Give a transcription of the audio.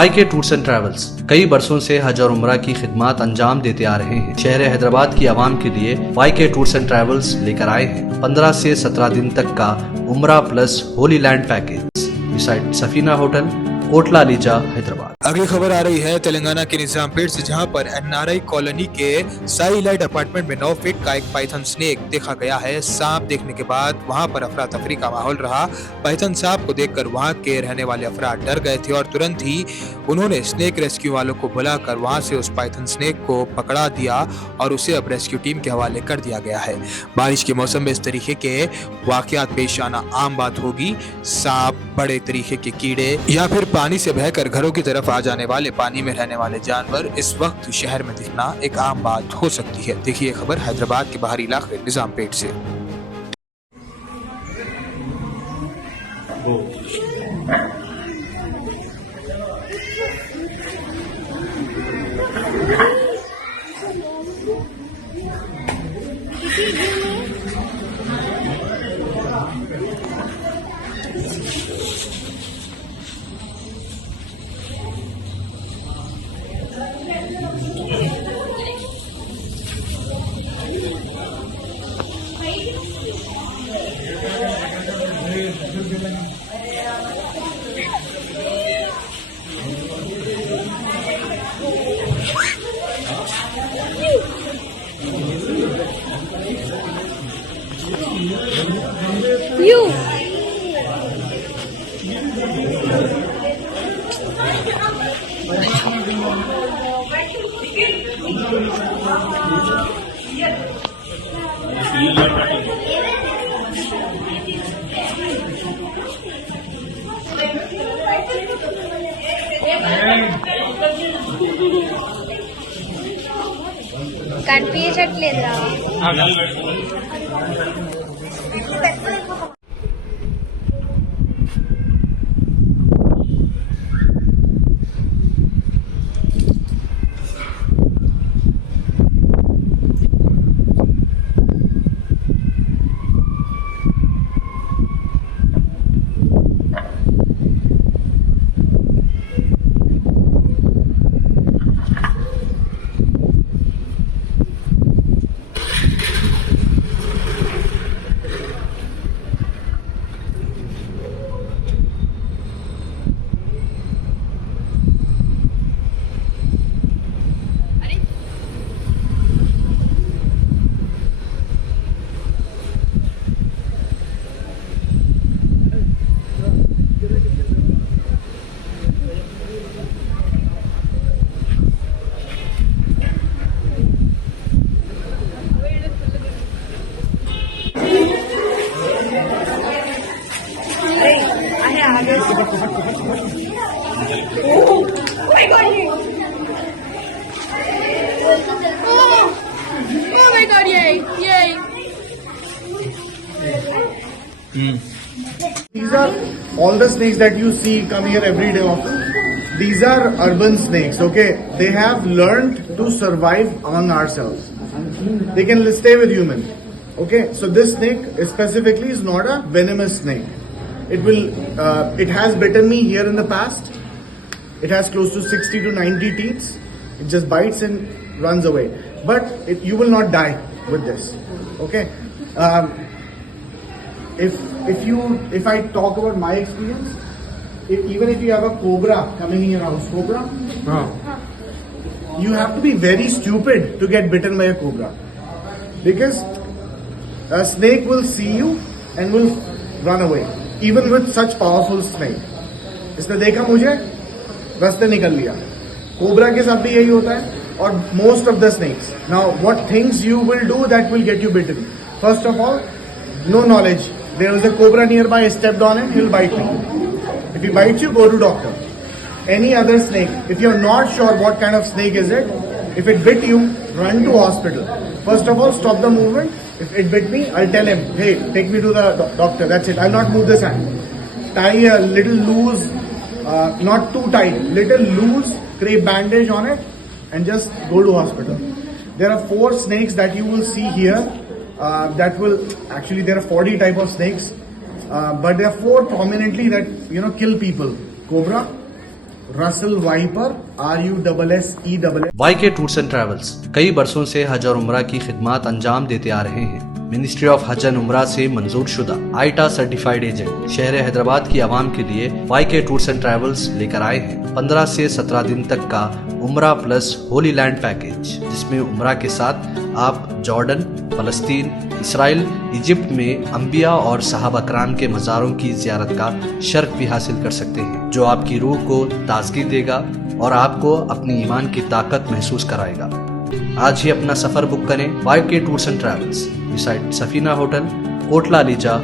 YK tours and travels कई बरसों से हज और उम्रा की खिदमत अंजाम देते आ रहे हैं। शहर हैदराबाद की आवाम के लिए YK टूर्स एंड ट्रैवल्स लेकर आए हैं 15 से 17 दिन तक का उम्रा प्लस Holi land package beside Safina होटल, कोटला लीजा, हैदराबाद। अगली खबर आ रही है तेलंगाना के निजामपेट से, जहां पर NRI कॉलोनी के साई लाइट अपार्टमेंट में 9 फीट का एक पाइथन स्नेक देखा गया है। सांप देखने के बाद वहां पर अफरा तफरी का माहौल रहा। पाइथन सांप को देखकर वहां के रहने वाले अफराद डर गए थे और तुरंत ही उन्होंने स्नेक रेस्क्यू वालों को बुलाकर वहां से उस पाइथन स्नेक को पकड़ा दिया और उसे अब रेस्क्यू टीम के हवाले कर दिया गया है। बारिश के मौसम में इस तरीके के वाकयात पेश आना आम बात होगी। सांप, बड़े तरीके के कीड़े या फिर पानी से बहकर घरों की तरफ आ जाने वाले पानी में रहने वाले जानवर इस वक्त शहर में दिखना एक आम बात हो सकती है। देखिए खबर हैदराबाद के बाहरी इलाके निजामपेट से। కనిపించట్లేదురా These are all the snakes that you see come here every day often. These are urban snakes, okay? They have learned to survive among ourselves. They can stay with humans, okay? So this snake specifically is not a venomous snake. It has bitten me here in the past. It has close to 60 to 90 teeth. It just bites and runs away. But you will not die with this, okay? If I talk about my experience, even if you have a cobra coming in your house, you have to be very stupid to get bitten by a cobra, because a snake will see you and will run away, even with such powerful snake. इसने देखा मुझे, रास्ते निकल लिया। कोबरा के साथ भी यही होता है, और most of the snakes. Now, what things you will do that will get you bitten? First of all, no knowledge. There was a cobra nearby, I stepped on him, he will bite me. If he bites you, go to doctor. Any other snake, if you're not sure what kind of snake is it, if it bit you, run to hospital. First of all, stop the movement. If it bit me, I'll tell him, hey, take me to the doctor, that's it. I'll not move this hand. Tie a little loose, not too tight, little loose, crepe bandage on it, and just go to hospital. There are 4 snakes that you will see here. That will actually, there are 40 type of snakes, but there are 4 prominently that kill people: cobra, Russell Viper, RUSSESS. YK tours and travels कई बरसों से हज और उम्रा की खिदमत अंजाम देते आ रहे हैं। मिनिस्ट्री ऑफ हज एंड उम्रा से मंजूर शुदा आईटा सर्टिफाइड एजेंट शहर हैदराबाद की आवाम के लिए YK टूर्स एंड ट्रैवल्स लेकर आए हैं 15 से 17 दिन तक का उम्रा प्लस होली लैंड पैकेज, जिसमें उम्रा के साथ आप जॉर्डन, फलस्तीन, इसराइल, इजिप्ट में अंबिया और सहाबा कराम के मज़ारों की जियारत का शर्फ भी हासिल कर सकते हैं, जो आपकी रूह को ताजगी देगा और आपको अपनी ईमान की ताकत महसूस कराएगा। आज ही अपना सफर बुक करें YK tours and travels, beside Safina होटल, कोटला लीजा।